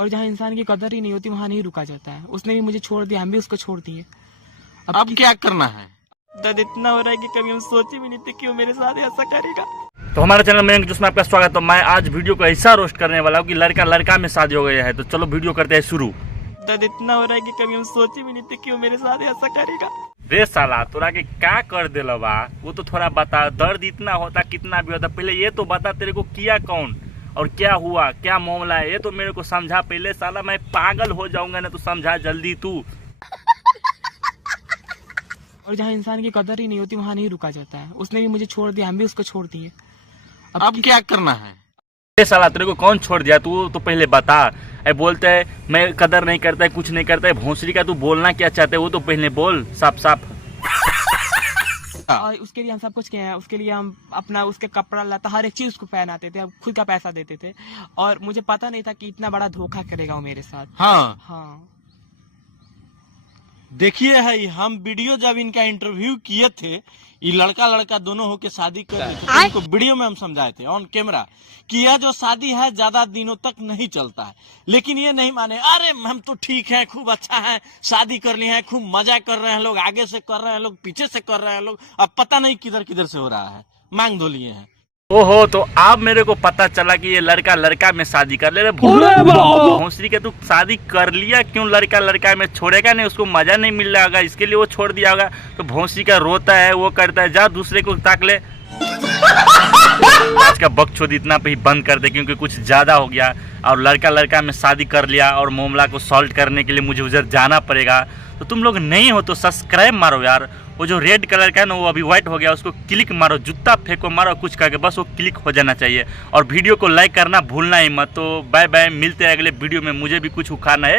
और जहाँ इंसान की कदर ही नहीं होती वहाँ नहीं रुका जाता है। उसने भी मुझे छोड़ दिया, हम भी उसको छोड़ दिए। अब क्या करना है? दर्द इतना हो रहा है कि कभी हम सोचे भी नहीं थे कि वो मेरे साथ ऐसा करेगा। तो हमारे चैनल में जिसमें आपका स्वागत। तो मैं आज वीडियो को ऐसा रोस्ट करने वाला हूँ कि लड़का लड़का में शादी हो गया है। तो चलो वीडियो करते हैं शुरू। दर्द इतना हो रहा है कि कभी हम सोचे भी नहीं थे कि वो मेरे साथ ऐसा करेगा। रे साला तोरा के क्या कर दिला बा, वो तो थोड़ा बता। दर्द इतना होता कितना भी होता, पहले ये तो बता तेरे को किया कौन और क्या हुआ, क्या मामला है, ये तो मेरे को समझा पहले। साला मैं पागल हो जाऊंगा ना, तो समझा जल्दी तू। और जहाँ इंसान की कदर ही नहीं होती वहाँ नहीं रुका जाता है। उसने भी मुझे छोड़ दिया, हम भी उसको छोड़ दिए। अब क्या करना है? ये साला तेरे को कौन छोड़ दिया, तू तो पहले बता। ऐ बोलते है मैं कदर नहीं करता है, कुछ नहीं करता है, भोंसरी का तू बोलना क्या चाहते है वो तो पहले बोल साफ साफ। और उसके लिए हम सब कुछ किए हैं। उसके लिए हम अपना उसके कपड़ा लता हर एक चीज उसको पहनाते थे, खुद का पैसा देते थे। और मुझे पता नहीं था कि इतना बड़ा धोखा करेगा वो मेरे साथ। हाँ देखिए है, हम वीडियो जब इनका इंटरव्यू किए थे, ये लड़का लड़का दोनों होके शादी कर रहे थे, तो इनको वीडियो में हम समझाए थे ऑन कैमरा कि यह जो शादी है ज्यादा दिनों तक नहीं चलता है। लेकिन ये नहीं माने, अरे हम तो ठीक है, खूब अच्छा है, शादी कर ली है, खूब मजा कर रहे हैं लोग, आगे से कर रहे हैं लोग, पीछे से कर रहे हैं लोग, अब पता नहीं किधर किधर से हो रहा है, मांग धो लिए हैं। ओहो, तो अब मेरे को पता चला कि ये लड़का लड़का में शादी कर ले रहे। भोंसरी के तू शादी कर लिया क्यों? लड़का लड़का में छोड़ेगा नहीं, उसको मजा नहीं मिल रहा होगा, इसके लिए वो छोड़ दिया होगा। तो भोंसरी का रोता है, वो करता है, जा दूसरे को ताक ले। आज का बकचोद इतना पे ही बंद कर दे, क्योंकि कुछ ज्यादा हो गया। और लड़का लड़का में शादी कर लिया और मामला को सॉल्व करने के लिए मुझे उधर जाना पड़ेगा। तो तुम लोग नहीं हो तो सब्सक्राइब मारो यार। वो जो रेड कलर का है ना, वो अभी व्हाइट हो गया, उसको क्लिक मारो, जूता फेंको, मारो कुछ करके, बस वो क्लिक हो जाना चाहिए। और वीडियो को लाइक करना भूलना ही मत। तो बाय बाय, मिलते हैं अगले वीडियो में। मुझे भी कुछ उखाना है।